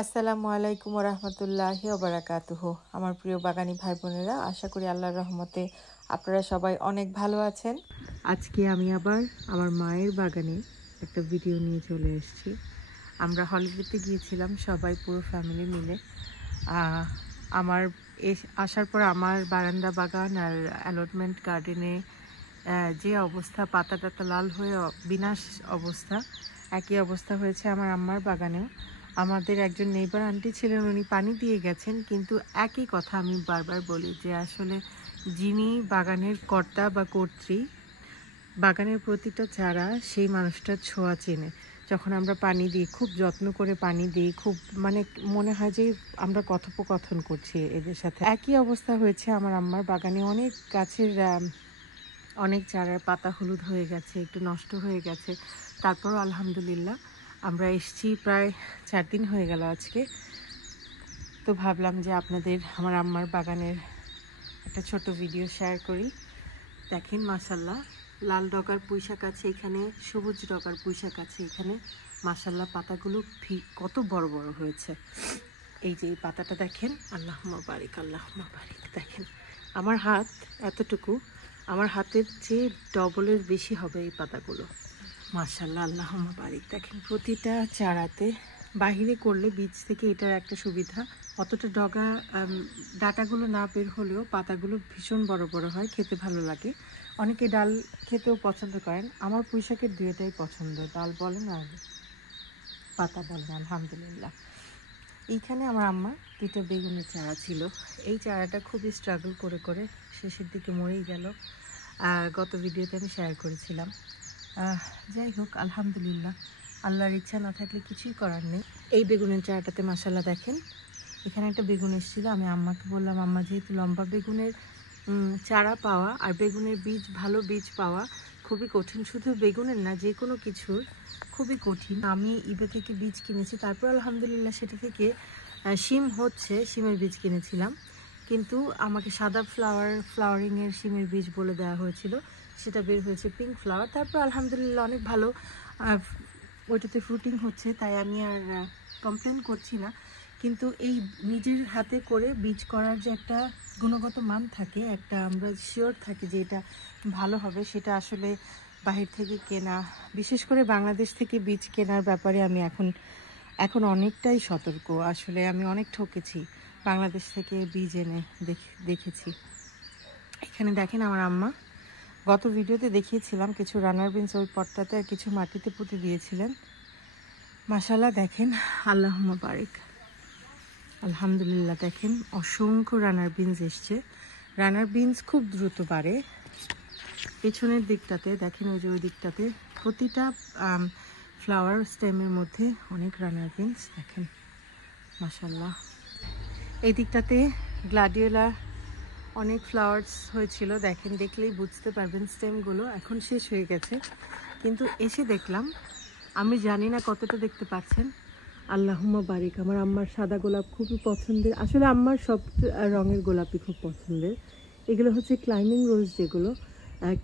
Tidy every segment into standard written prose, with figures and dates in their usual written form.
আসসালামু আলাইকুম ওয়া রাহমাতুল্লাহি ওয়া বারাকাতুহু। আমার প্রিয় বাগানী ভাই বোনেরা, আশা করি আল্লাহর রহমতে আপনারা সবাই অনেক ভালো আছেন। আজকে আমি আবার আমার মায়ের বাগানে একটা ভিডিও নিয়ে চলে এসেছি। আমরা হলিডেতে গিয়েছিলাম সবাই, পুরো ফ্যামিলি মিলে। আমার আসার পর আমার বারান্দা বাগান আর অ্যালটমেন্ট গার্ডেনে যে অবস্থা, পাতা টাতা লাল হয়ে বিনাশ অবস্থা, একই অবস্থা হয়েছে আমার আম্মার বাগানেও। আমাদের একজন নেইবার আন্টি ছিলেন, উনি পানি দিয়ে গেছেন, কিন্তু একই কথা আমি বারবার বলি যে আসলে যিনি বাগানের কর্তা বা কর্ত্রী, বাগানের প্রতিটা চারা সেই মানুষটার ছোঁয়া চেনে। যখন আমরা পানি দিই, খুব যত্ন করে পানি দিই, খুব মনে হয় যে আমরা কথোপকথন করছি এদের সাথে। একই অবস্থা হয়েছে আমার আম্মার বাগানে। অনেক গাছের অনেক চারার পাতা হলুদ হয়ে গেছে, একটু নষ্ট হয়ে গেছে। তারপরও আলহামদুলিল্লাহ আমরা এসেছি, প্রায় 4 দিন হয়ে গেল আজকে। তো ভাবলাম যে আপনাদের আমার আম্মার বাগানের একটা ছোট ভিডিও শেয়ার করি। দেখেন মাশাল্লাহ, লাল ডগার পুঁইশাক আছে এখানে, সবুজ ডগার পুঁইশাক আছে এখানে। মাশাল্লাহ পাতাগুলো কত বড় বড় হয়েছে। এই যে এই পাতাটা দেখেন, আল্লাহুম্মা বারিক, আল্লাহুম্মা বারিক। দেখেন আমার হাত এতটুকু, আমার হাতের চেয়ে ডবলের বেশি হবে এই পাতাগুলো। মাশাআল্লাহ, আল্লাহুম্মা বারিক। দেখেন প্রতিটা চারাতে বাহিরে করলে বীজ থেকে এটার একটা সুবিধা, অতটা ডগা ডাটাগুলো না বের হলেও পাতাগুলো ভীষণ বড় বড় হয়, খেতে ভালো লাগে। অনেকে ডাল খেতেও পছন্দ করেন। আমার পুঁইশাকের দুইটাই পছন্দ, ডাল বলেন আর পাতা বলেন। আলহামদুলিল্লাহ এইখানে আমার আম্মা 2টা বেগুনের চারা ছিল। এই চারাটা খুবই স্ট্রাগল করে করে শেষের দিকে মরেই গেল। গত ভিডিওতে আমি শেয়ার করেছিলাম। যাই হোক, আলহামদুলিল্লাহ, আল্লাহর ইচ্ছা না থাকলে কিছুই করার নেই। এই বেগুনের চারাটাতে মাশাআল্লাহ দেখেন, এখানে একটা বেগুন এসেছিল। আমি আম্মাকে বললাম, আম্মা যেহেতু লম্বা বেগুনের চারা পাওয়া আর বেগুনের বীজ, ভালো বীজ পাওয়া খুবই কঠিন, শুধু বেগুনের না যে কোনো কিছুর খুবই কঠিন। আমি ইবে থেকে বীজ কিনেছি, তারপর আলহামদুলিল্লাহ সেটা থেকে শিম হচ্ছে, শিমের বীজ কিনেছিলাম, কিন্তু আমাকে সাদা ফ্লাওয়ারিংয়ের শিমের বীজ বলে দেওয়া হয়েছিল, সেটা বের হয়েছে পিঙ্ক ফ্লাওয়ার। তারপর আলহামদুলিল্লাহ অনেক ভালো ওইটাতে ফ্রুটিং হচ্ছে, তাই আমি আর কমপ্লেন করছি না। কিন্তু এই নিজের হাতে করে বীজ করার যে একটা গুণগত মান থাকে, একটা আমরা শিওর থাকি যে এটা ভালো হবে, সেটা আসলে বাহির থেকে কেনা, বিশেষ করে বাংলাদেশ থেকে বীজ কেনার ব্যাপারে আমি এখন অনেকটাই সতর্ক। আসলে আমি অনেক ঠকেছি, বাংলাদেশ থেকে বীজ এনে দেখেছি। এখানে দেখেন আমার আম্মা গত ভিডিওতে দেখিয়েছিলাম কিছু রানার বিনস ওই পটটাতে আর কিছু মাটিতে পুঁতে দিয়েছিলেন। মাশাআল্লাহ দেখেন, আল্লাহুম্মা বারিক, আলহামদুলিল্লাহ। দেখেন অসংখ্য রানার বিনস এসছে। রানার বিনস খুব দ্রুত বাড়ে। পেছনের দিকটাতে দেখেন, ওই যে ওই দিকটাতে প্রতিটা ফ্লাওয়ার স্টেমের মধ্যে অনেক রানার বিনস দেখেন মাশাআল্লাহ। এই দিকটাতে গ্লাডিওলা অনেক ফ্লাওয়ার্স হয়েছিল, দেখেন দেখলেই বুঝতে পারবেন স্টেমগুলো এখন শেষ হয়ে গেছে। কিন্তু এসে দেখলাম, আমি জানি না কতটা দেখতে পাচ্ছেন, আল্লাহুম্মা বারিক। আমার আম্মার সাদা গোলাপ খুবই পছন্দের, আসলে আম্মার সব রঙের গোলাপই খুব পছন্দের। এগুলো হচ্ছে ক্লাইম্বিং রোজ, যেগুলো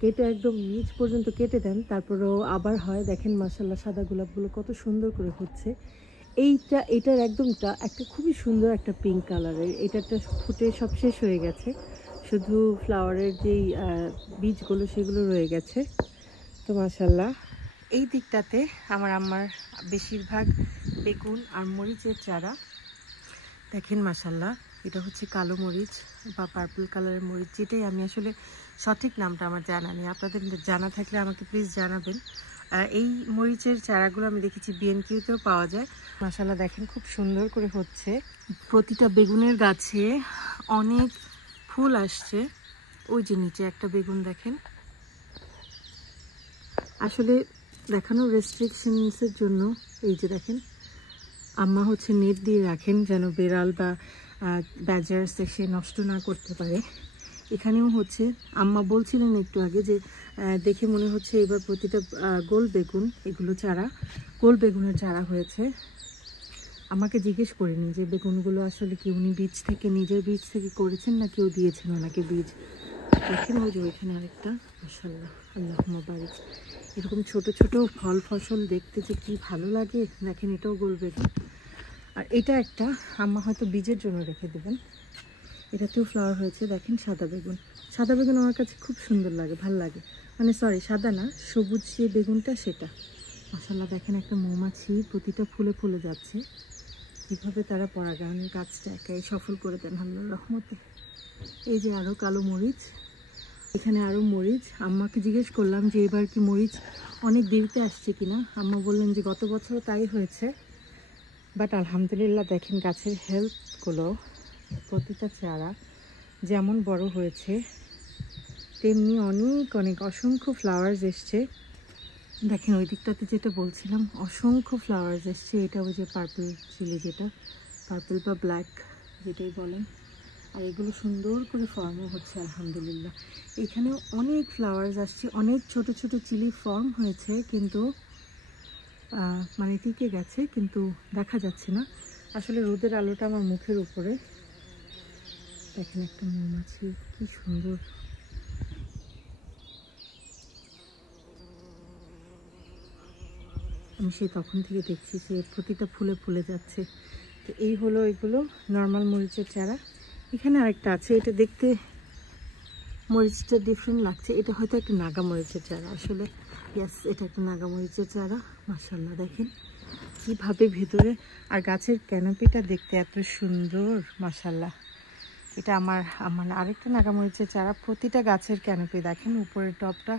কেটে একদম নিচ পর্যন্ত কেটে দেন, তারপরেও আবার হয়। দেখেন মাশাআল্লাহ সাদা গোলাপগুলো কত সুন্দর করে হচ্ছে। এটার একদমটা একটা খুবই সুন্দর একটা পিঙ্ক কালারের, এটাটা ফুটে সব শেষ হয়ে গেছে, শুধু ফ্লাওয়ারের যেই বীজগুলো সেগুলো রয়ে গেছে। তো মাশাআল্লাহ এই দিকটাতে আমার আম্মার বেশিরভাগ বেগুন আর মরিচের চারা দেখেন মাশাআল্লাহ। এটা হচ্ছে কালো মরিচ বা পার্পল কালারের মরিচ, যেটাই, আমি আসলে সঠিক নামটা আমার জানা নেই, আপনাদের জানা থাকলে আমাকে প্লিজ জানাবেন। এই মরিচের চারাগুলো আমি দেখেছি বিএনকিউতেও পাওয়া যায়। মাশাআল্লাহ দেখেন খুব সুন্দর করে হচ্ছে। প্রতিটা বেগুনের গাছে অনেক ফুল আসছে। ওই যে নিচে একটা বেগুন দেখেন। আসলে দেখানোর রেস্ট্রিকশনসের জন্য এই যে দেখেন, আম্মা হচ্ছে নেট দিয়ে রাখেন যেন বেড়াল বা ব্যাজার্স এসে নষ্ট না করতে পারে। এখানেও হচ্ছে, আম্মা বলছিলেন একটু আগে যে দেখে মনে হচ্ছে এবার প্রতিটা গোল বেগুন, এগুলো চারা গোল বেগুনের চারা হয়েছে। আমাকে জিজ্ঞেস করিনি যে বেগুনগুলো আসলে কি উনি বীজ থেকে, নিজের বীজ থেকে করেছেন না কেউ দিয়েছেন ওনাকে বীজ। দেখেন ওই যে ওইখানে আরেকটা, মাশাআল্লাহ, আল্লাহুম্মা বারিক। এরকম ছোট ছোট ফল ফসল দেখতে যে কি ভালো লাগে। দেখেন এটাও গোল বেগুন। আর এটা একটা আম্মা হয়তো বীজের জন্য রেখে দেবেন। এটাতেও ফ্লাওয়ার হয়েছে, দেখেন সাদা বেগুন। সাদা বেগুন আমার কাছে খুব সুন্দর লাগে, ভাল লাগে, মানে সরি সাদা না, সবুজ যে বেগুনটা সেটা। মাশাআল্লাহ দেখেন একটা মৌমাছি প্রতিটা ফুলে ফুলে যাচ্ছে, কীভাবে তারা পরাগায়ন গাছটা একাই সফল করে দেন আল্লাহর রহমতে। এই যে আরও কালো মরিচ, এখানে আরও মরিচ। আম্মাকে জিজ্ঞেস করলাম যে এবার কি মরিচ অনেক দেরিতে আসছে কিনা। আম্মা বললেন যে গত বছর তাই হয়েছে, বাট আলহামদুলিল্লাহ দেখেন গাছের হেলথগুলো, প্রতিটা চারা যেমন বড় হয়েছে তেমনি অনেক অনেক অসংখ্য ফ্লাওয়ার্স এসছে। দেখেন ওই দিকটাতে যেটা বলছিলাম অসংখ্য ফ্লাওয়ার্স এসছে, এটা ওই যে পার্পল চিলি, যেটা পার্পল বা ব্ল্যাক যেটাই বলেন। আর এগুলো সুন্দর করে ফর্মও হচ্ছে আলহামদুলিল্লাহ। এখানে অনেক ফ্লাওয়ার্স আসছে, অনেক ছোট ছোট চিলি ফর্ম হয়েছে, কিন্তু মানে টিকে গেছে, কিন্তু দেখা যাচ্ছে না। আসলে রোদের আলোটা আমার মুখের উপরে। দেখেন একটা মৌমাছি কি সুন্দর। আমি সেই তখন থেকে দেখছি যে প্রতিটা ফুলে ফুলে যাচ্ছে। তো এই হলো এগুলো নর্মাল মরিচের চারা। এখানে আরেকটা আছে, এটা দেখতে মরিচটা ডিফারেন্ট লাগছে, এটা হয়তো একটা নাগা মরিচের চারা। আসলে ইয়াস, এটা একটা নাগা মরিচের চারা। মাশাআল্লাহ দেখেন কীভাবে ভেতরে, আর গাছের ক্যানোপিটা দেখতে এত সুন্দর মাশাআল্লাহ। এটা আমার আরেকটা নাগা মরিচের চারা। প্রতিটা গাছের ক্যানোপি দেখেন, উপরের টপটা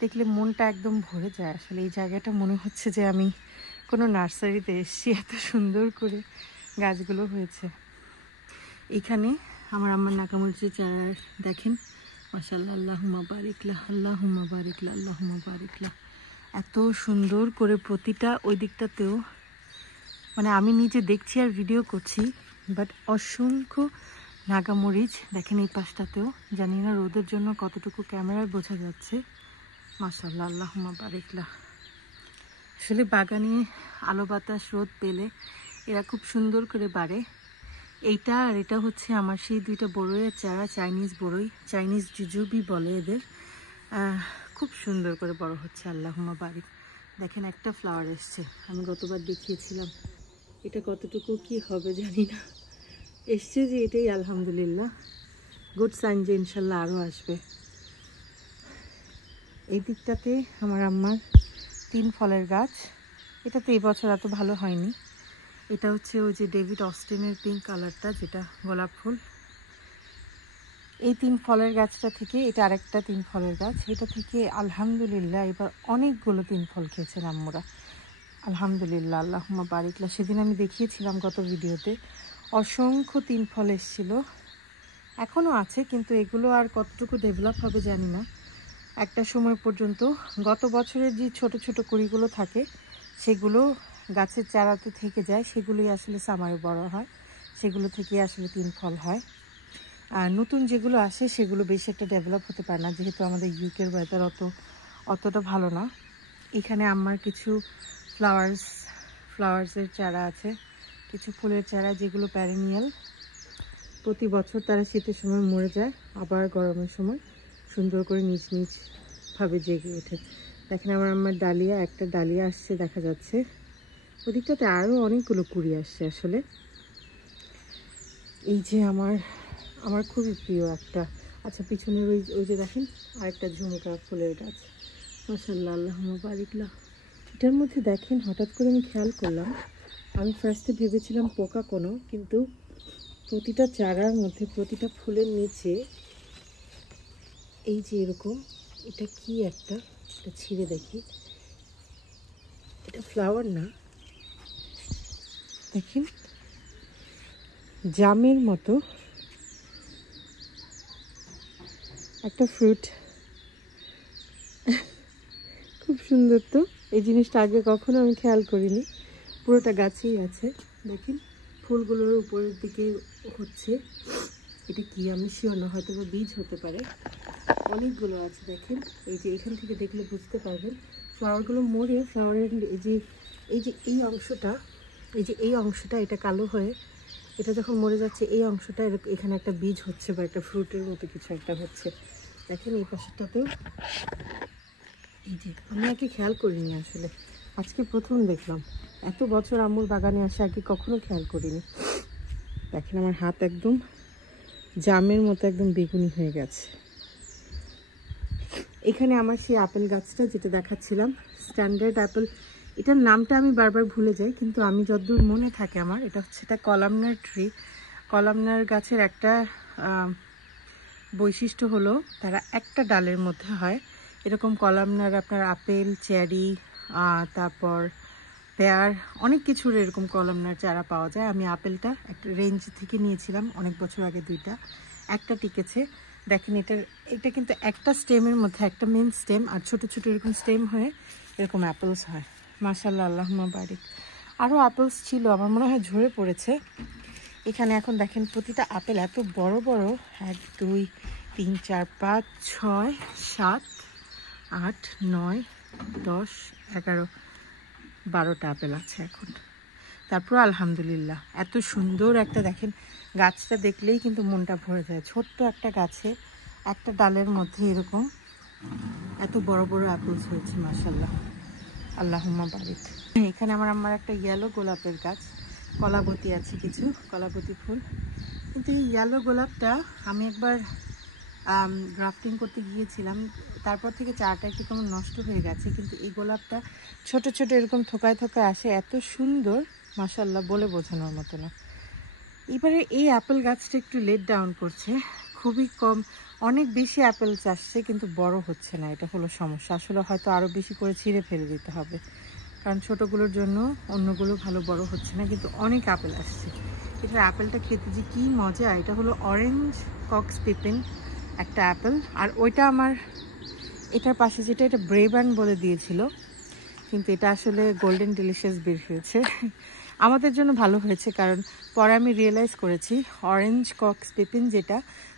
দেখলে মনটা একদম ভরে যায়। আসলে এই জায়গাটা মনে হচ্ছে যে আমি কোনো নার্সারিতে এসেছি, এত সুন্দর করে গাছগুলো হয়েছে। এখানে আমার নাগামরিচের চারা দেখেন মাশাআল্লাহ, আল্লাহুম্মা বারিকলাহ, আল্লাহুম্মা বারিকলাহ, আল্লাহুম্মা বারিকলাহ। এত সুন্দর করে প্রতিটা, ওই দিকটাতেও মানে আমি নিজে দেখছি আর ভিডিও করছি, বাট অসংখ্য নাগামরিচ দেখেন। এই পাশটাতেও জানি না রোদের জন্য কতটুকু ক্যামেরায় বোঝা যাচ্ছে। মাশাআল্লাহ, আল্লাহুম্মা বারিকলাহ। আসলে বাগানে আলো বাতাস রোদ পেলে এরা খুব সুন্দর করে বাড়ে। এইটা আর এটা হচ্ছে আমার সেই দুইটা বড়ইয়ের চারা, চাইনিজ বড়ই, চাইনিজ জুজুবি বলে এদের। খুব সুন্দর করে বড় হচ্ছে, আল্লাহুম্মা বারিক। দেখেন একটা ফ্লাওয়ার এসছে, আমি গতবার দেখিয়েছিলাম। এটা কতটুকু কি হবে জানি না, এসছে যে এটাই আলহামদুলিল্লাহ, গুড সাইন যে ইনশাল্লাহ আরও আসবে। এই দিকটাতে আমার আম্মার 3 ফলের গাছ। এটাতে এই বছর এত ভালো হয়নি। এটা হচ্ছে ওই যে ডেভিড অস্টিনের পিঙ্ক কালারটা, যেটা গোলাপ ফুল। এই 3 ফলের গাছটা থেকে এটা আরেকটা 3 ফলের গাছ, এটা থেকে আলহামদুলিল্লাহ এবার অনেকগুলো 3 ফল খেয়েছেন আম্মুরা আলহামদুলিল্লাহ, আল্লাহুম্মা বারিকলাহ। সেদিন আমি দেখিয়েছিলাম গত ভিডিওতে, অসংখ্য 3 ফল এসেছিল, এখনও আছে, কিন্তু এগুলো আর কতটুকু ডেভেলপ হবে জানি না। একটা সময় পর্যন্ত গত বছরের যে ছোট ছোট কুড়িগুলো থাকে সেগুলো গাছের চারাতে থেকে যায়, সেগুলোই আসলে সামারে বড় হয়, সেগুলো থেকে আসলে 3 ফল হয়। আর নতুন যেগুলো আসে সেগুলো বেশি একটা ডেভেলপ হতে পারে না, যেহেতু আমাদের ইউকের ওয়েদার অতটা ভালো না। এখানে আমার কিছু ফ্লাওয়ার্সের চারা আছে, কিছু ফুলের চারা যেগুলো প্যারেনিয়াল, প্রতি বছর তারা শীতের সময় মরে যায়, আবার গরমের সময় সুন্দর করে নিজ নিজভাবে জেগে ওঠে। দেখেন আমার ডালিয়া, একটা ডালিয়া আসছে দেখা যাচ্ছে, ওদিকটাতে আরও অনেকগুলো কুড়ি আসছে। আসলে এই যে আমার খুবই প্রিয় একটা, আচ্ছা পিছনের ওই যে দেখেন আরেকটা ঝুমকা ফুলের গাছ, মাশাআল্লাহ, আল্লাহুম্মা বারিকলাহ। এটার মধ্যে দেখেন হঠাৎ করে আমি খেয়াল করলাম, আমি ফার্স্টে ভেবেছিলাম পোকা কোনো, কিন্তু প্রতিটা চারার মধ্যে, প্রতিটা ফুলের নিচে এই যে এরকম, এটা কি একটা, এটা ছিঁড়ে দেখি, এটা ফ্লাওয়ার না, দেখেন জামের মতো একটা ফ্রুট, খুব সুন্দর। তো এই জিনিসটা আগে কখনো আমি খেয়াল করিনি, পুরোটা গাছেই আছে। দেখেন ফুলগুলোর উপরের দিকে হচ্ছে, এটা কি আমি শিওর না, হয়তো বা বীজ হতে পারে, অনেকগুলো আছে। দেখেন এই যে এখান থেকে দেখলে বুঝতে পারবেন, ফ্লাওয়ারগুলো মরে, ফ্লাওয়ারের এই অংশটা এটা কালো হয়ে, এটা যখন মরে যাচ্ছে এই অংশটা এখানে একটা বীজ হচ্ছে বা একটা ফ্রুটের মতো কিছু একটা হচ্ছে। দেখেন এই পাশেরটাতেও, এই যে আমি আগে খেয়াল করিনি, আসলে আজকে প্রথম দেখলাম। এত বছর আম্মুর বাগানে আসে আগে কখনো খেয়াল করিনি। দেখেন আমার হাত একদম জামের মতো একদম বেগুনি হয়ে গেছে। এখানে আমার সেই আপেল গাছটা যেটা দেখাচ্ছিলাম, স্ট্যান্ডার্ড অ্যাপেল, এটার নামটা আমি বারবার ভুলে যাই, কিন্তু আমি যতদূর মনে থাকে আমার এটা হচ্ছে এটা কলামনার ট্রি। কলামনার গাছের একটা বৈশিষ্ট্য হলো তারা একটা ডালের মধ্যে হয়। এরকম কলামনার আপনার আপেল, চেরি, তারপর পেয়ার, অনেক কিছুর এরকম কলামনার চারা পাওয়া যায়। আমি আপেলটা একটা রেঞ্জ থেকে নিয়েছিলাম অনেক বছর আগে, 2টা, একটা টিকেছে। দেখেন এটা কিন্তু একটা স্টেমের মধ্যে একটা মেন স্টেম, আর ছোট ছোট এরকম স্টেম হয়ে এরকম অ্যাপেলস হয়। মাশাআল্লাহ, আল্লাহুম্মা বারিক। আরও অ্যাপেলস ছিল, আমার মনে হয় ঝরে পড়েছে। এখানে এখন দেখেন প্রতিটা আপেল এত বড় বড়, 1 2 3 4 5 6 7 8 9 10 11 12টা আপেল আছে এখন। তারপর আলহামদুলিল্লাহ এত সুন্দর একটা, দেখেন গাছটা দেখলেই কিন্তু মনটা ভরে যায়। ছোট্ট একটা গাছে একটা ডালের মধ্যে এরকম এত বড় বড় অ্যাপেলস হয়েছে, মাশাআল্লাহ, আল্লাহুম্মা বারিক। এখানে আমার একটা ইয়েলো গোলাপের গাছ, কলাবতী আছে কিছু, কলাবতী ফুল। কিন্তু এই ইয়েলো গোলাপটা আমি একবার গ্রাফটিং করতে গিয়েছিলাম, তারপর থেকে চারাটা একটু কেমন নষ্ট হয়ে গেছে। কিন্তু এই গোলাপটা ছোট ছোট এরকম থোকায় থোকায় আসে, এত সুন্দর, মাশাআল্লাহ, বলে বোঝানোর মতো না। এবারে এই অ্যাপেল গাছটা একটু লেট ডাউন করছে, খুবই কম, অনেক বেশি অ্যাপেলস আসছে কিন্তু বড় হচ্ছে না, এটা হলো সমস্যা। আসলে হয়তো আরও বেশি করে ছিঁড়ে ফেলে দিতে হবে, কারণ ছোটোগুলোর জন্য অন্যগুলো ভালো বড় হচ্ছে না। কিন্তু অনেক আপেল আসছে। এটার অ্যাপেলটা খেতে যে কী মজা! এটা হলো অরেঞ্জ কক্স পিপিন একটা অ্যাপেল, আর ওইটা আমার এটার পাশে যেটা, এটা ব্রেবান বলে দিয়েছিল, কিন্তু এটা আসলে গোল্ডেন ডিলিশিয়াস বের হয়েছে। আমাদের জন্য ভালো হয়েছে, কারণ পরে আমি রিয়েলাইজ করেছি অরেঞ্জ কক্স পিপিন যেটা,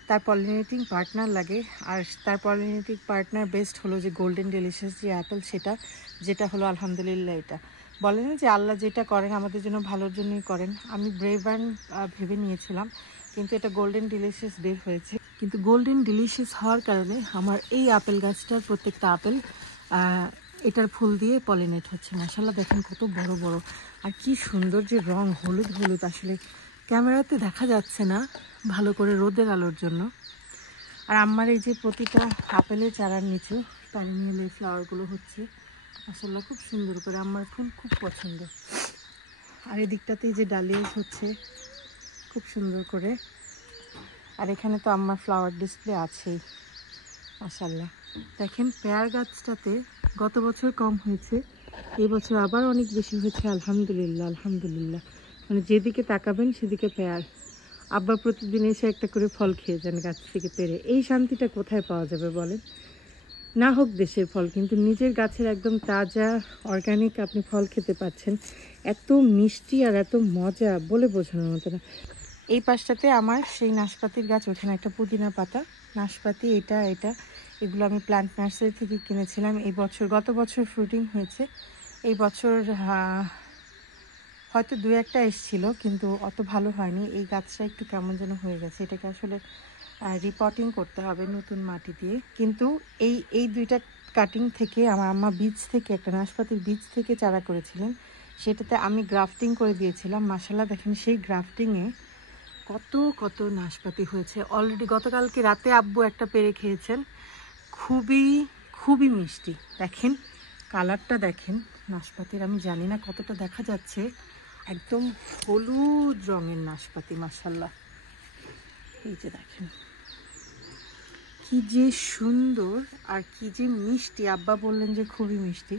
তার পলিনেটিং পার্টনার লাগে, আর তার পলিনেটিং পার্টনার বেস্ট হলো যে গোল্ডেন ডিলিশিয়াস যে অ্যাপেল, সেটা, যেটা হলো আলহামদুলিল্লাহ। এটা বলেন যে আল্লাহ যেটা করেন আমাদের জন্য ভালোর জন্যই করেন। আমি ব্রেবান ভেবে নিয়েছিলাম, কিন্তু এটা গোল্ডেন ডিলিশিয়াস বের হয়েছে। কিন্তু গোল্ডেন ডিলিশিয়াস হওয়ার কারণে আমার এই আপেল গাছটার প্রত্যেকটা আপেল এটার ফুল দিয়ে পলিনেট হচ্ছে। মাশাআল্লাহ, দেখেন কত বড় বড়, আর কি সুন্দর যে রং, হলুদ হলুদ। আসলে ক্যামেরাতে দেখা যাচ্ছে না ভালো করে রোদের আলোর জন্য। আর আমার এই যে প্রতিটা আপেলের চারার নিচে প্যারিনিয়াল ফ্লাওয়ারগুলো হচ্ছে, মাশাআল্লাহ, খুব সুন্দর করে। আমার ফুল খুব পছন্দ। আর এদিকটাতে যে ডালিয়াস হচ্ছে খুব সুন্দর করে। আর এখানে তো আমার ফ্লাওয়ার ডিসপ্লে আছেই, মাশাআল্লাহ। দেখেন পেয়ার গাছটাতে গত বছর কম হয়েছে, এই বছর আবার অনেক বেশি হয়েছে, আলহামদুলিল্লাহ, আলহামদুলিল্লাহ। মানে যেদিকে তাকাবেন সেদিকে পেয়ার। আব্বা প্রতিদিন এসে একটা করে ফল খেয়ে যান গাছ থেকে পেরে। এই শান্তিটা কোথায় পাওয়া যাবে বলেন? না হোক দেশের ফল, কিন্তু নিজের গাছের একদম তাজা অর্গানিক আপনি ফল খেতে পাচ্ছেন, এত মিষ্টি আর এত মজা, বলে বোঝানোর মতো না। এই পাশটাতে আমার সেই নাশপাতির গাছ, ওখানে একটা পুদিনা পাতা, নাশপাতি, এটা এগুলো আমি প্ল্যান্ট নার্সারি থেকে কিনেছিলাম। এই বছর, গত বছর ফ্রুটিং হয়েছে, এই বছর হয়তো 2-1টা এসেছিল, কিন্তু অত ভালো হয়নি। এই গাছটা একটু কেমন যেন হয়ে গেছে, এটাকে আসলে রিপোর্টিং করতে হবে নতুন মাটি দিয়ে। কিন্তু এই 2টা কাটিং থেকে আমার আম্মা বীজ থেকে, একটা নাশপাতির বীজ থেকে চারা করেছিলেন, সেটাতে আমি গ্রাফটিং করে দিয়েছিলাম। মাশাআল্লাহ, দেখেন সেই গ্রাফটিংয়ে কত কত নাশপাতি হয়েছে। অলরেডি গতকালকে রাতে আব্বু একটা পেরে খেয়েছেন, খুবই খুবই মিষ্টি। দেখেন কালারটা, দেখেন নাশপাতির, আমি জানি না কতটা দেখা যাচ্ছে, একদম হলুদ রঙের নাশপাতি, মাশাআল্লাহ। এই যে দেখেন কি যে সুন্দর আর কি যে মিষ্টি। আব্বা বললেন যে খুবই মিষ্টি।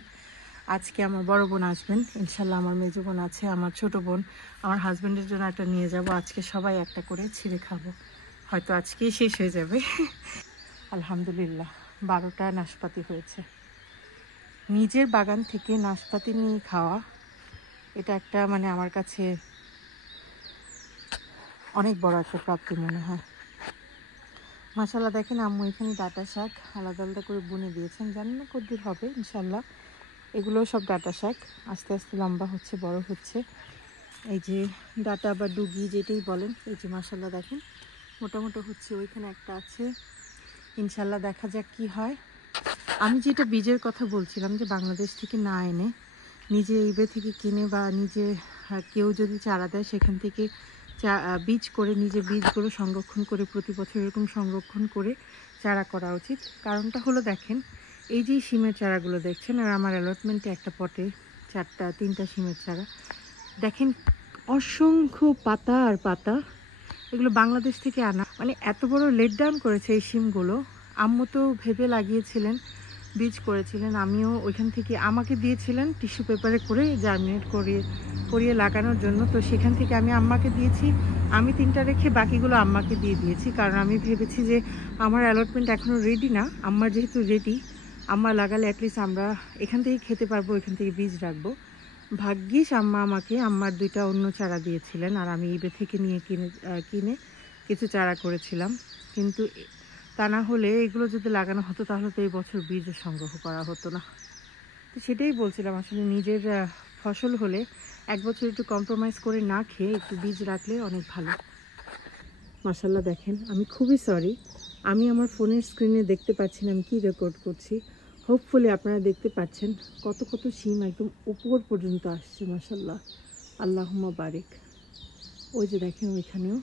আজকে আমার বড় বোন আসবেন ইনশাল্লাহ, আমার মেজো বোন আছে, আমার ছোট বোন, আমার হাজব্যান্ডের জন্য একটা নিয়ে যাব। আজকে সবাই একটা করে ছিঁড়ে খাবো, হয়তো আজকেই শেষ হয়ে যাবে। আলহামদুলিল্লাহ 12টা নাশপাতি হয়েছে। নিজের বাগান থেকে নাশপাতি নিয়ে খাওয়া, এটা একটা মানে আমার কাছে অনেক বড় একটা প্রাপ্তি মনে হয়। মাশাআল্লাহ, দেখেন আম্মু এখানে ডাঁটা শাক আলাদা আলাদা করে বুনে দিয়েছেন, জানি না কতদূর হবে, ইনশাল্লাহ। এগুলো সব ডাঁটা শাক, আস্তে আস্তে লম্বা হচ্ছে, বড় হচ্ছে। এই যে ডাঁটা বা ডুগি যেটাই বলেন, এই যে মাশাআল্লাহ দেখেন মোটামুটি হচ্ছে। ওইখানে একটা আছে, ইনশাল্লাহ দেখা যাক কি হয়। আমি যেটা বীজের কথা বলছিলাম, যে বাংলাদেশ থেকে না এনে নিজে ইবে থেকে কিনে বা নিজে কেউ যদি চারা দেয় সেখান থেকে বীজ করে নিজে বীজগুলো সংরক্ষণ করে প্রতি বছর এরকম সংরক্ষণ করে চারা করা উচিত। কারণটা হলো দেখেন, এই যে শিমের চারাগুলো দেখছেন, আর আমার অ্যালটমেন্টে একটা পটে 3টা শিমের চারা দেখেন, অসংখ্য পাতা আর পাতা। এগুলো বাংলাদেশ থেকে আনা, মানে এত বড় লেট ডাউন করেছে এই শিমগুলো। আম্মু তো ভেবে লাগিয়েছিলেন, বীজ করেছিলেন, আমিও ওইখান থেকে আমাকে দিয়েছিলেন টিস্যু পেপারে করে জার্মিনেট করিয়ে লাগানোর জন্য। তো সেখান থেকে আমি আম্মাকে দিয়েছি, আমি 3টা রেখে বাকিগুলো আম্মাকে দিয়ে দিয়েছি। কারণ আমি ভেবেছি যে আমার অ্যালটমেন্ট এখনও রেডি না, আম্মার যেহেতু রেডি, আম্মা লাগালে অ্যাটলিস্ট আমরা এখান থেকে খেতে পারবো, এখান থেকে বীজ রাখবো। ভাগ্যিস আম্মা আমাকে আম্মার 2টা অন্য চারা দিয়েছিলেন, আর আমি ইবে থেকে নিয়ে কিনে কিছু চারা করেছিলাম। কিন্তু তা না হলে এগুলো যদি লাগানো হতো তাহলে তো এই বছর বীজও সংগ্রহ করা হতো না। তো সেটাই বলছিলাম, আসলে নিজের ফসল হলে এক বছর একটু কম্প্রোমাইজ করে না খেয়ে একটু বীজ রাখলে অনেক ভালো। মাশাআল্লাহ দেখেন, আমি খুবই সরি, আমি আমার ফোনের স্ক্রিনে দেখতে পাচ্ছি না আমি কী রেকর্ড করছি। হোপফুলি আপনারা দেখতে পাচ্ছেন কত কত শিম একদম উপর পর্যন্ত আসছে। মাশাআল্লাহ, আল্লাহুম্মা বারিক। ওই যে দেখেন ওইখানেও,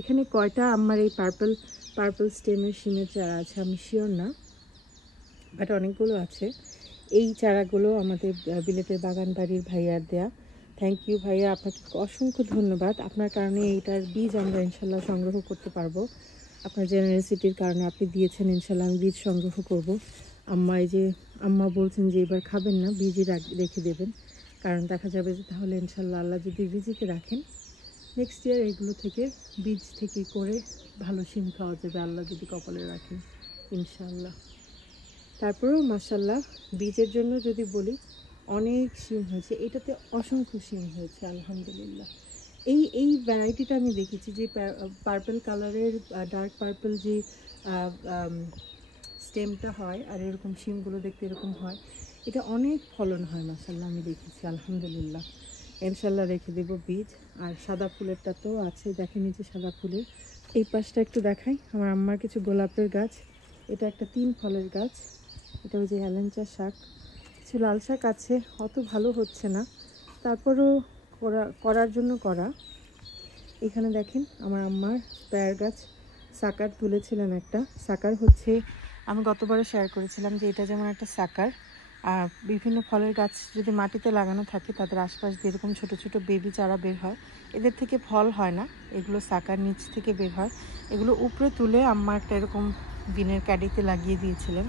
এখানে কয়টা আমার এই পার্পল স্টেমের শিমের চারা আছে আমি শিওর না, বাট অনেকগুলো আছে। এই চারাগুলো আমাদের বিলেতের বাগান বাড়ির ভাইয়ার দেয়া। থ্যাংক ইউ ভাইয়া, আপনাকে অসংখ্য ধন্যবাদ। আপনার কারণে এইটার বীজ আমরা ইনশাল্লাহ সংগ্রহ করতে পারবো। আপনার জেনারেসিটির কারণে আপনি দিয়েছেন, ইনশাল্লাহ আমি বীজ সংগ্রহ করব। আম্মা বলছেন যে এবার খাবেন না, বীজই রেখে দেবেন, কারণ দেখা যাবে যে তাহলে ইনশাল্লাহ আল্লাহ যদি রিজিকে রাখেন নেক্সট ইয়ার এগুলো থেকে বীজ থেকে করে ভালো শিম খাওয়া যাবে, আল্লাহ যদি কপালে রাখেন ইনশাল্লাহ। তারপরেও মাশাআল্লাহ বীজের জন্য যদি বলি অনেক শিম হয়েছে, এটাতে অসংখ্য শিম হয়েছে আলহামদুলিল্লাহ। এই ভ্যারাইটিটা আমি দেখেছি যে পার্পল কালারের ডার্ক পার্পল যে স্টেমটা হয় আর এরকম শিমগুলো দেখতে এরকম হয়, এটা অনেক ফলন হয় মাশাআল্লাহ, আমি দেখেছি আলহামদুলিল্লাহ। ইনশাল্লাহ রেখে দেব বীজ। আর সাদা ফুলেরটা তো আছে, দেখেন নিচে সাদা ফুলের। এই পাশটা একটু দেখাই, আমার আম্মার কিছু গোলাপের গাছ, এটা একটা 3 ফলের গাছ, এটা ওই যে হেলেঞ্চা শাক, কিছু লাল শাক আছে, অত ভালো হচ্ছে না, তারপরও করার জন্য করা। এখানে দেখেন আমার আম্মার পেয়ার গাছ, সাকার তুলেছিলেন একটা। সাকার হচ্ছে, আমি গতবারে শেয়ার করেছিলাম যে এটা যেমন একটা সাকার, আর বিভিন্ন ফলের গাছ যদি মাটিতে লাগানো থাকে তাদের আশপাশ দিয়ে এরকম ছোট ছোট বেবি চারা বের হয়, এদের থেকে ফল হয় না, এগুলো সাকার নিচ থেকে বের হয়। এগুলো উপরে তুলে আম্মা একটা এরকম বিনের ক্যাডিতে লাগিয়ে দিয়েছিলেন,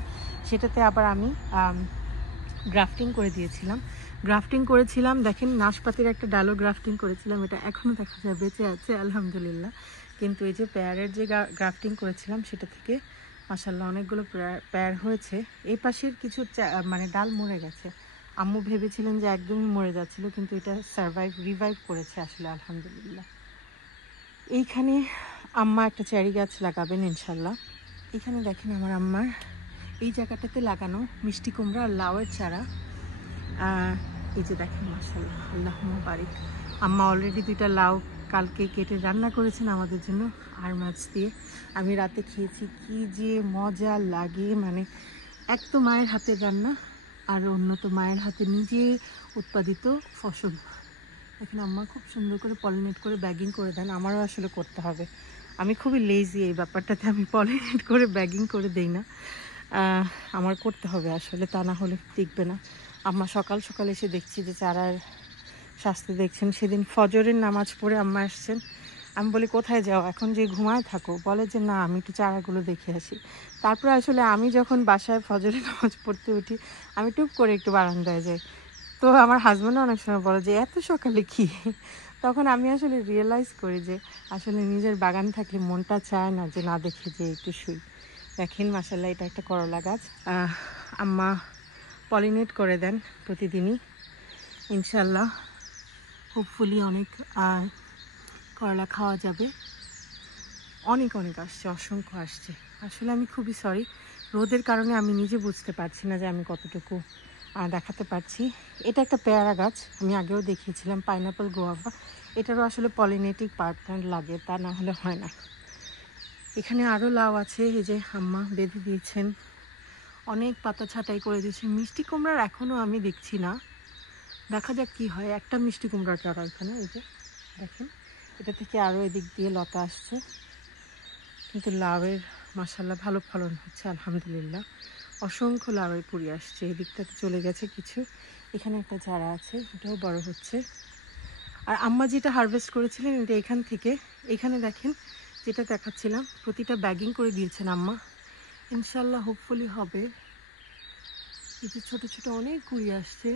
সেটাতে আবার আমি গ্রাফটিং করেছিলাম। দেখেন নাশপাতির একটা ডালও গ্রাফটিং করেছিলাম, এটা এখনও দেখা যায় বেঁচে আছে আলহামদুলিল্লাহ। কিন্তু এই যে পেয়ারের যে গ্রাফটিং করেছিলাম সেটা থেকে মাশাআল্লাহ অনেকগুলো পেয়ার হয়েছে। এই পাশের কিছু মানে ডাল মরে গেছে, আম্মু ভেবেছিলেন যে একদমই মরে যাচ্ছিল, কিন্তু এটা রিভাইভ করেছে আসলে আলহামদুলিল্লাহ। এইখানে আম্মা একটা চেরি গাছ লাগাবেন ইনশাল্লাহ। এখানে দেখেন আমার আম্মার এই জায়গাটাতে লাগানো মিষ্টি কুমড়া আর লাউয়ের চারা, এই যে দেখেন মাশাআল্লাহ আল্লাহুম্মা বারিক। আম্মা অলরেডি 2টা লাউ কালকে কেটে রান্না করেছেন আমাদের জন্য আর মাছ দিয়ে। আমি রাতে খেয়েছি, কি যে মজা লাগে, মানে এক তো মায়ের হাতের রান্না, আর অন্য তো মায়ের হাতে নিজে উৎপাদিত ফসল। এখানে আম্মা খুব সুন্দর করে পলিনেট করে ব্যাগিং করে দেন, আমারও আসলে করতে হবে। আমি খুবই লেজি এই ব্যাপারটাতে, আমি পলিনেট করে ব্যাগিং করে দেই না, আমার করতে হবে আসলে, তা না হলে টিকবে না। আম্মা সকাল সকাল এসে দেখছি যে চারার শাস্তি দেখছেন। সেদিন ফজরের নামাজ পড়ে আম্মা আসছেন, আমি বলি কোথায় যাও, এখন যে ঘুমায় থাকো, বলে যে না আমি একটু চারাগুলো দেখে আসি। তারপরে আসলে আমি যখন বাসায় ফজরের নামাজ পড়তে উঠি আমি টুপ করে একটু বারান্দায় যাই, তো আমার হাজব্যান্ডও অনেক সময় বলে যে এত সকালে কি। তখন আমি আসলে রিয়েলাইজ করি যে আসলে নিজের বাগান থাকলে মনটা চায় না যে না দেখে যে একটু শুই। দেখেন মাশাআল্লাহ এটা একটা করলা গাছ, আম্মা পলিনেট করে দেন প্রতিদিনই ইনশাল্লাহ, হোপফুলি অনেক করলা খাওয়া যাবে। অনেক আসছে, অসংখ্য আসছে। আসলে আমি খুবই সরি, রোদের কারণে আমি নিজে বুঝতে পারছি না যে আমি কতটুকু দেখাতে পারছি। এটা একটা পেয়ারা গাছ, আমি আগেও দেখিয়েছিলাম, পাইনাপল গোয়াভা। এটারও আসলে পলিনেটিক পার্টনার লাগে, তা না হলে হয় না। এখানে আরও লাউ আছে, এই যে আম্মা বেঁধে দিয়েছেন, অনেক পাতা ছাঁটাই করে দিয়েছে। মিষ্টি কুমড়ার এখনও আমি দেখছি না, দেখা যাক কি হয়। একটা মিষ্টি কুমড়া চারা এখানে, এই যে দেখেন, এটা থেকে আরও এদিক দিয়ে লতা আসছে, কিন্তু লাউয়ের মাশাআল্লাহ ভালো ফলন হচ্ছে আলহামদুলিল্লাহ। অসংখ্য লাউয়ের কুড়ি আসছে। এই দিকটাতে চলে গেছে কিছু, এখানে একটা চারা আছে, এটাও বড় হচ্ছে। আর আম্মা যেটা হারভেস্ট করেছিলেন এটা এখান থেকে, এখানে দেখেন যেটা দেখাচ্ছিলাম, প্রতিটা ব্যাগিং করে দিয়েছেন আম্মা। ইনশাল্লাহ হোপফুলি হবে। কিছু ছোট ছোট অনেক কুড়ি আসছে,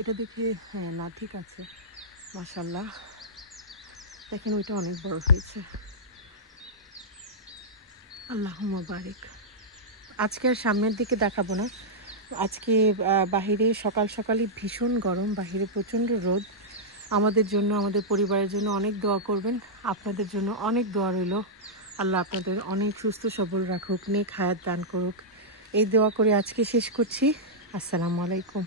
এটা দেখে হ্যাঁ না ঠিক আছে মাশাআল্লাহ। দেখেন ওইটা অনেক বড় হয়েছে, আল্লাহুম্মা বারিক। আজকে আর সামনের দিকে দেখাবো না। আজকে বাহিরে সকাল সকালই ভীষণ গরম, বাহিরে প্রচণ্ড রোদ। আমাদের জন্য, আমাদের পরিবারের জন্য অনেক দোয়া করবেন। আপনাদের জন্য অনেক দোয়া রইল। আল্লাহ আপনাদের অনেক সুস্থ সবল রাখুক, নেক হায়াত দান করুক, এই দোয়া করে আজকে শেষ করছি। আসসালামু আলাইকুম।